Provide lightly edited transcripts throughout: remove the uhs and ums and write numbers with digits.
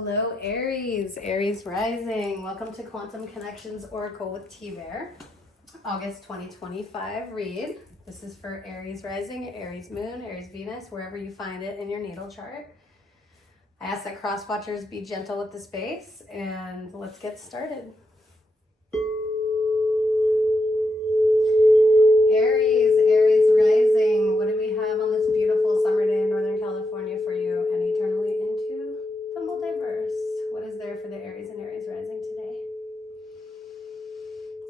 Hello, Aries. Aries Rising. Welcome to Quantum Connections Oracle with T-Bear. August 2025 read. This is for Aries Rising, Aries Moon, Aries Venus, wherever you find it in your natal chart. I ask that cross watchers be gentle with the space, and let's get started. Aries Rising. What do we have on this beautiful summer day in Northern California for you and eternally into the multiverse? What is there for the Aries and Aries Rising today?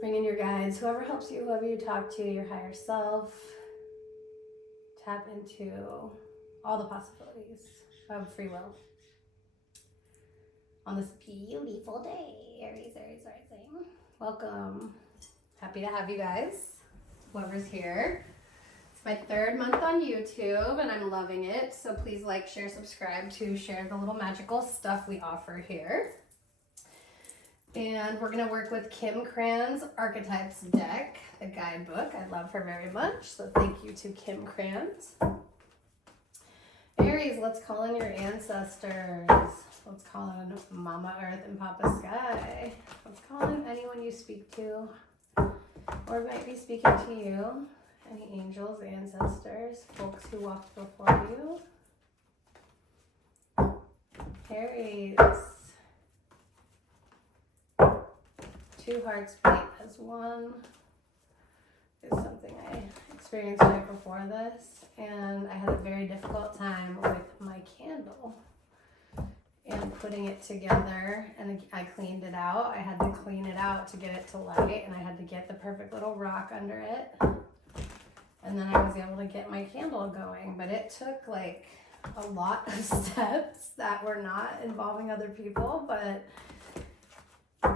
Bring in your guides, whoever helps you, whoever you talk to, your higher self. Tap into all the possibilities of free will on this beautiful day. Aries Rising. Welcome. Happy to have you guys. Whoever's here. It's my third month on YouTube and I'm loving it. So please like, share, subscribe to share the little magical stuff we offer here. And we're going to work with Kim Cran's Archetypes deck, the guidebook. I love her very much. So thank you to Kim Cran's. Aries, let's call in your ancestors. Let's call in Mama Earth and Papa Sky. Let's call in anyone you speak to or might be speaking to you. Any angels, ancestors, folks who walked before you. Aries. 2 hearts beat as one. Is something I experienced right before this. And I had a very difficult time with my candle and putting it together, and I cleaned it out. I had to clean it out to get it to light, and I had to get the perfect little rock under it. And then I was able to get my candle going, but it took like a lot of steps that were not involving other people, but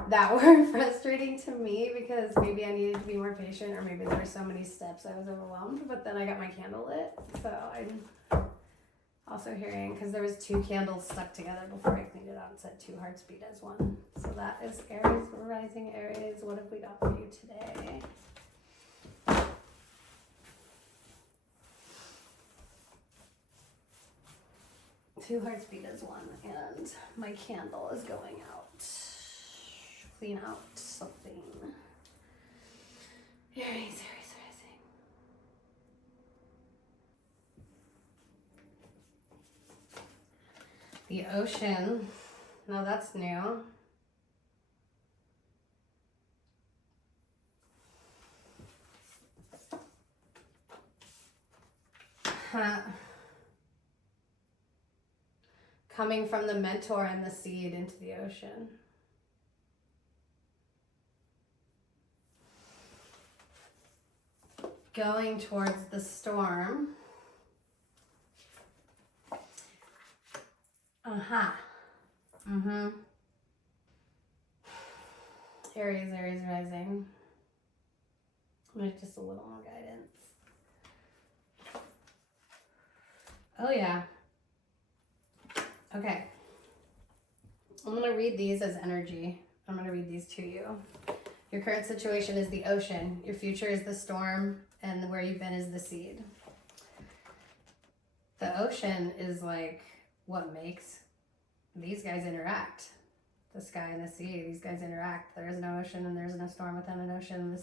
that were frustrating to me because maybe I needed to be more patient, or maybe there were so many steps I was overwhelmed, but then I got my candle lit. So I'm also hearing, because there was 2 candles stuck together before I cleaned it out, and said 2 hearts beat as one. So that is Aries Rising. Aries, what have we got for you today? Two hearts beat as one, and my candle is going out. Clean out something. Aries Rising. The ocean. Now that's new. Coming from the mentor and the seed into the ocean. Going towards the storm. Aries Rising. With just a little more guidance. Oh yeah. Okay. I'm going to read these as energy. I'm going to read these to you. Your current situation is the ocean. Your future is the storm. And where you've been is the seed. The ocean is like what makes these guys interact. The sky and the sea, these guys interact. There is no ocean and there's no storm within an ocean.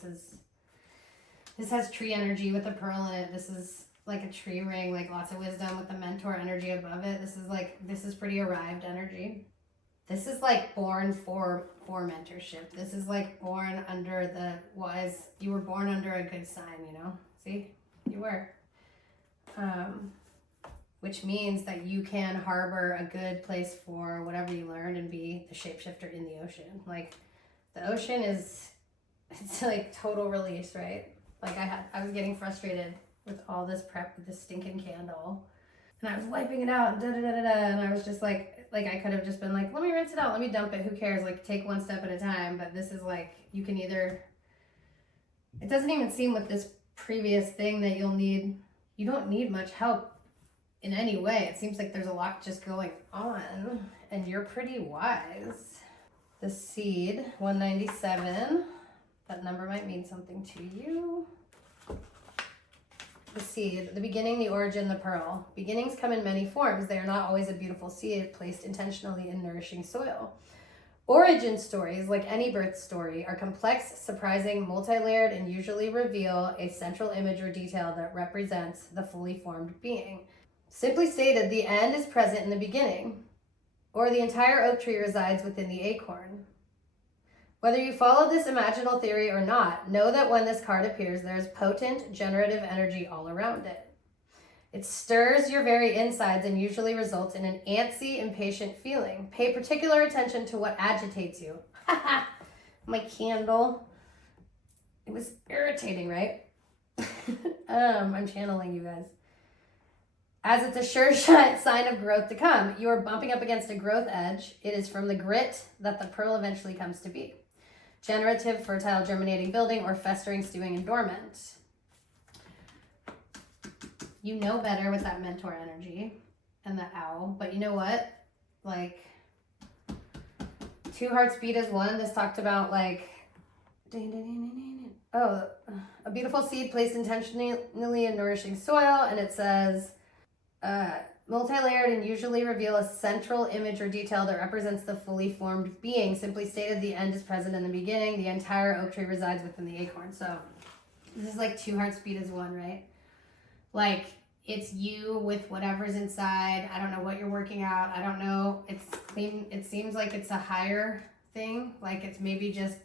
This has tree energy with a pearl in it. This is like a tree ring, like lots of wisdom with the mentor energy above it. This is pretty arrived energy. This is like born for mentorship. This is like born under you were born under a good sign, you know? See? You were. Which means that you can harbor a good place for whatever you learned and be the shapeshifter in the ocean. Like the ocean it's like total release, right? Like I was getting frustrated with all this prep with this stinking candle, and I was wiping it out, and I was just like I could have just been like, let me rinse it out, let me dump it, who cares, like take one step at a time. But this is like, you can either, it doesn't even seem with this previous thing that you don't need much help in any way. It seems like there's a lot just going on, and you're pretty wise. The seed, 197, that number might mean something to you. the seed, the beginning, the origin, the pearl. Beginnings come in many forms. They are not always a beautiful seed placed intentionally in nourishing soil. Origin stories, like any birth story, are complex, surprising, multi-layered, and usually reveal a central image or detail that represents the fully formed being. Simply stated, the end is present in the beginning, or the entire oak tree resides within the acorn. Whether you follow this imaginal theory or not, know that when this card appears, there is potent, generative energy all around it. It stirs your very insides and usually results in an antsy, impatient feeling. Pay particular attention to what agitates you. My candle. It was irritating, right? I'm channeling you guys. As it's a sure sign of growth to come, you are bumping up against a growth edge. It is from the grit that the pearl eventually comes to be. Generative, fertile, germinating, building, or festering, stewing, and dormant. You know better with that mentor energy and the owl, but you know what? Like, two hearts beat as one. This talked about like, a beautiful seed placed intentionally in nourishing soil, and it says, multi-layered and usually reveal a central image or detail that represents the fully formed being. Simply stated, the end is present in the beginning. The entire oak tree resides within the acorn. So this is like two hearts beat as one, right? Like, it's you with whatever's inside. I don't know what you're working out. I don't know. It's clean. It seems like it's a higher thing. Like, it's maybe just,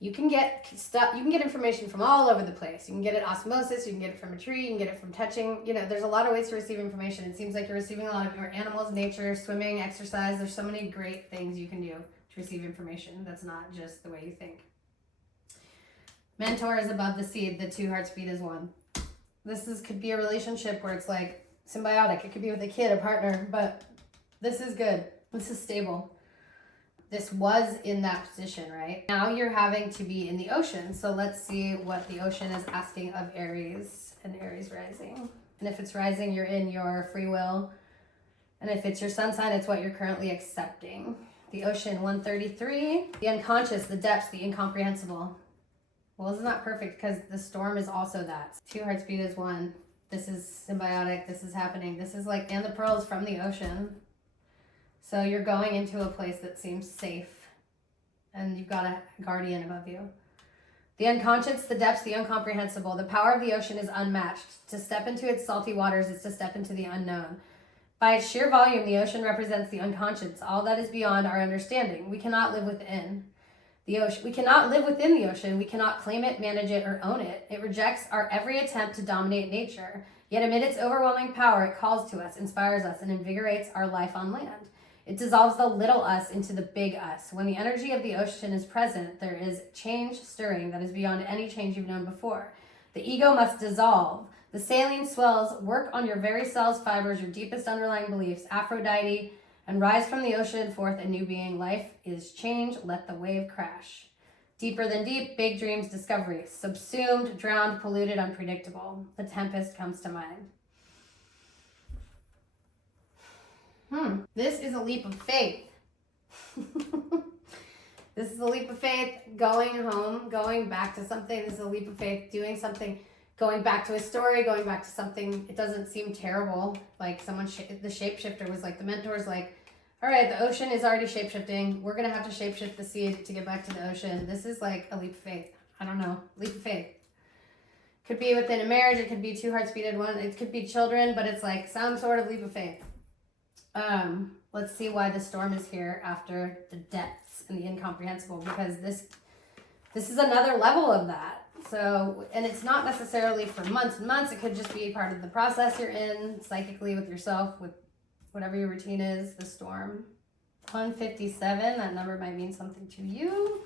you can get stuff, you can get information from all over the place. You can get it osmosis, you can get it from a tree, you can get it from touching. You know, there's a lot of ways to receive information. It seems like you're receiving a lot of your animals, nature, swimming, exercise. There's so many great things you can do to receive information. That's not just the way you think. Mentor is above the seed. The two hearts beat as one. This could be a relationship where it's like symbiotic. It could be with a kid, a partner, but this is good. This is stable. This was in that position, right? Now you're having to be in the ocean. So let's see what the ocean is asking of Aries and Aries rising. And if it's rising, you're in your free will. And if it's your sun sign, it's what you're currently accepting. The ocean, 133. The unconscious, the depths, the incomprehensible. Well, isn't that perfect? Because the storm is also that. Two hearts beat as one. This is symbiotic. This is happening. This is like, and the pearl is from the ocean. So you're going into a place that seems safe. And you've got a guardian above you. The unconscious, the depths, the incomprehensible. The power of the ocean is unmatched. To step into its salty waters is to step into the unknown. By its sheer volume, the ocean represents the unconscious, all that is beyond our understanding. We cannot live within the ocean. We cannot live within the ocean. We cannot claim it, manage it, or own it. It rejects our every attempt to dominate nature. Yet amid its overwhelming power, it calls to us, inspires us, and invigorates our life on land. It dissolves the little us into the big us. When the energy of the ocean is present, there is change stirring that is beyond any change you've known before. The ego must dissolve. The saline swells work on your very cells, fibers, your deepest underlying beliefs, Aphrodite, and rise from the ocean forth a new being. Life is change. Let the wave crash. Deeper than deep, big dreams, discovery. Subsumed, drowned, polluted, unpredictable. The tempest comes to mind. This is a leap of faith. This is a leap of faith, going home, going back to something. This is a leap of faith, doing something, going back to a story, going back to something. It doesn't seem terrible. Like someone, the shapeshifter was like, the mentor's like, all right, the ocean is already shapeshifting. We're going to have to shapeshift the seed to get back to the ocean. This is like a leap of faith. I don't know. Leap of faith. Could be within a marriage. It could be two hearts beat at one. It could be children, but it's like some sort of leap of faith. Let's see why the storm is here after the depths and the incomprehensible, because this is another level of that. So, and it's not necessarily for months and months. It could just be part of the process you're in psychically with yourself, with whatever your routine is. The storm. 157, that number might mean something to you.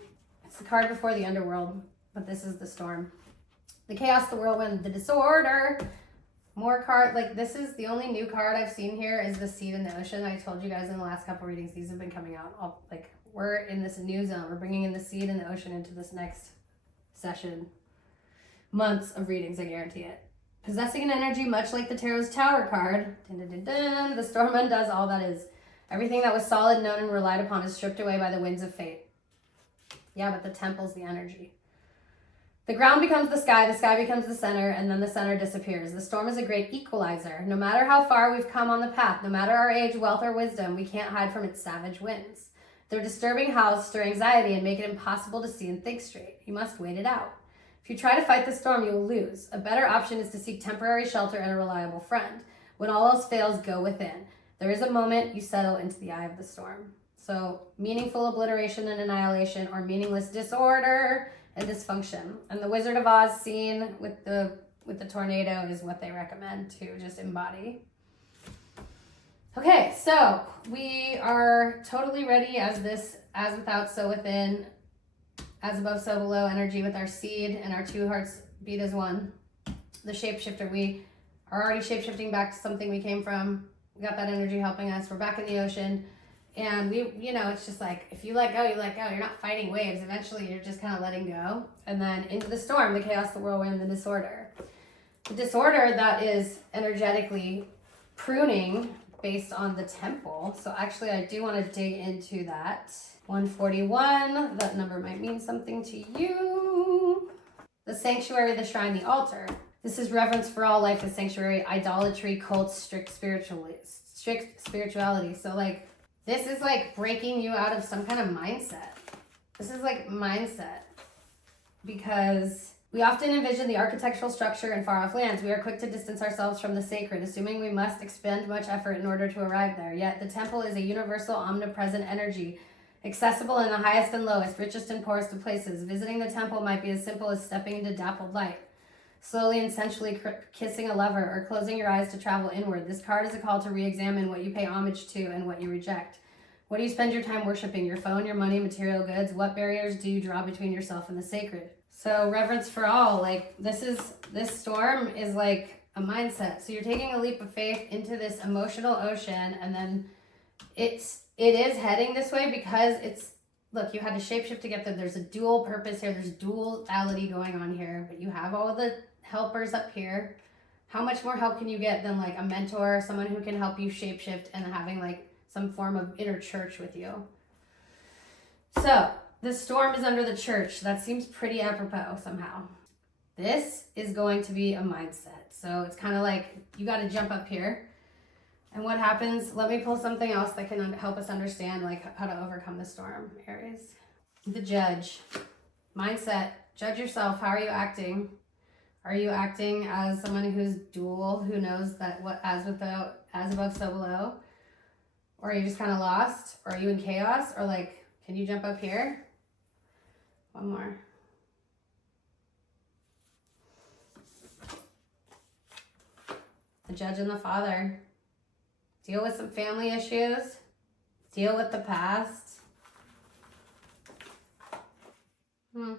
It's the card before the underworld, but this is the storm. The chaos, the whirlwind, the disorder. More card, like this is the only new card I've seen here is the seed in the ocean. I told you guys in the last couple readings, these have been coming out. We're in this new zone. We're bringing in the seed in the ocean into this next session. Months of readings, I guarantee it. Possessing an energy much like the Tarot's Tower card. Dun, dun, dun, dun. The storm undoes all that is. Everything that was solid, known, and relied upon is stripped away by the winds of fate. Yeah, but the temple's the energy. The ground becomes the sky becomes the center, and then the center disappears. The storm is a great equalizer. No matter how far we've come on the path, no matter our age, wealth, or wisdom, we can't hide from its savage winds. Their disturbing howls stir anxiety and make it impossible to see and think straight. You must wait it out. If you try to fight the storm, you will lose. A better option is to seek temporary shelter and a reliable friend. When all else fails, go within. There is a moment you settle into the eye of the storm. So, meaningful obliteration and annihilation, or meaningless disorder and dysfunction. And the Wizard of Oz scene with the tornado is what they recommend to just embody. Okay, so we are totally ready as this, as without, so within, as above, so below energy with our seed and our 2 hearts beat as one. The shapeshifter, we are already shapeshifting back to something we came from. We got that energy helping us. We're back in the ocean. And we, it's just like, if you let go, you let go. You're not fighting waves. Eventually, you're just kind of letting go. And then into the storm, the chaos, the whirlwind, the disorder. The disorder that is energetically pruning based on the temple. So actually, I do want to dig into that. 141, that number might mean something to you. The sanctuary, the shrine, the altar. This is reverence for all, life is sanctuary, idolatry, cults, strict spirituality. So like, this is like breaking you out of some kind of mindset. This is like mindset. Because we often envision the architectural structure in far-off lands. We are quick to distance ourselves from the sacred, assuming we must expend much effort in order to arrive there. Yet the temple is a universal, omnipresent energy, accessible in the highest and lowest, richest and poorest of places. Visiting the temple might be as simple as stepping into dappled light, slowly and sensually kissing a lover, or closing your eyes to travel inward. This card is a call to re-examine what you pay homage to and what you reject. What do you spend your time worshiping? Your phone, your money, material goods? What barriers do you draw between yourself and the sacred? So reverence for all, like this storm is like a mindset. So you're taking a leap of faith into this emotional ocean, and then it is heading this way because look, you had to shapeshift to get there. There's a dual purpose here. There's duality going on here, but you have all the helpers up here. How much more help can you get than like a mentor, someone who can help you shapeshift, and having like some form of inner church with you? So the storm is under the church. That seems pretty apropos somehow. This is going to be a mindset. So it's kind of like you got to jump up here. And what happens, let me pull something else that can help us understand like how to overcome the storm, Aries. The judge. Mindset. Judge yourself. How are you acting? Are you acting as someone who's dual, who knows that what as above, so below? Or are you just kind of lost? Or are you in chaos? Or like, can you jump up here? One more. The judge and the father. Deal with some family issues. Deal with the past. I'm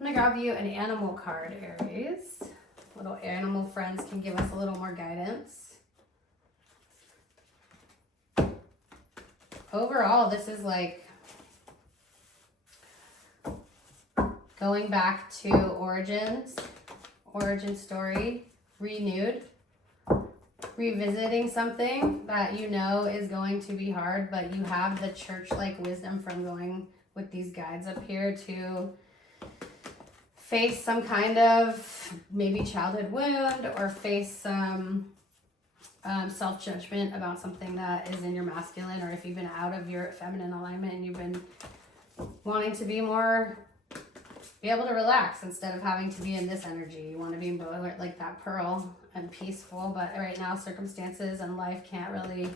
gonna grab you an animal card, Aries. Little animal friends can give us a little more guidance. Overall, this is like going back to origin story, renewed, revisiting something that you know is going to be hard, but you have the church-like wisdom from going with these guides up here to face some kind of maybe childhood wound, or face some self-judgment about something that is in your masculine, or if you've been out of your feminine alignment and you've been wanting to be able to relax instead of having to be in this energy. You want to be like that pearl and peaceful, but right now circumstances and life can't really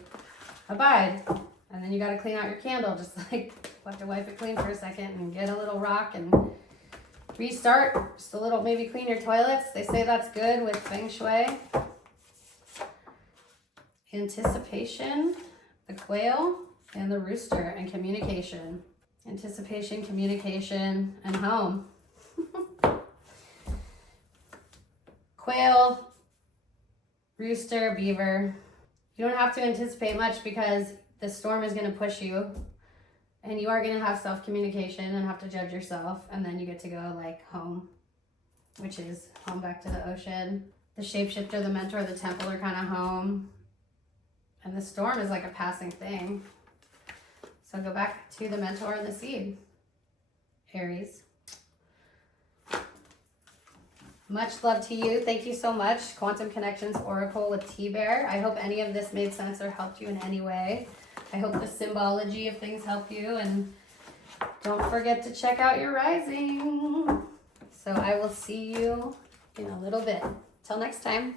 abide. And then you got to clean out your candle, just like you have to wipe it clean for a second and get a little rock and restart. Just a little, maybe clean your toilets. They say that's good with feng shui. Anticipation, the quail, and the rooster, and communication. Anticipation, communication, and home. Quail, rooster, beaver. You don't have to anticipate much because the storm is going to push you, and you are going to have self-communication and have to judge yourself, and then you get to go like home, which is home back to the ocean. The shapeshifter, the mentor, the temple are kind of home, and the storm is like a passing thing. So go back to the mentor and the seed. Aries. Much love to you. Thank you so much. Quantum Connections Oracle with T-Bear. I hope any of this made sense or helped you in any way. I hope the symbology of things help you. And don't forget to check out your rising. So I will see you in a little bit. Till next time.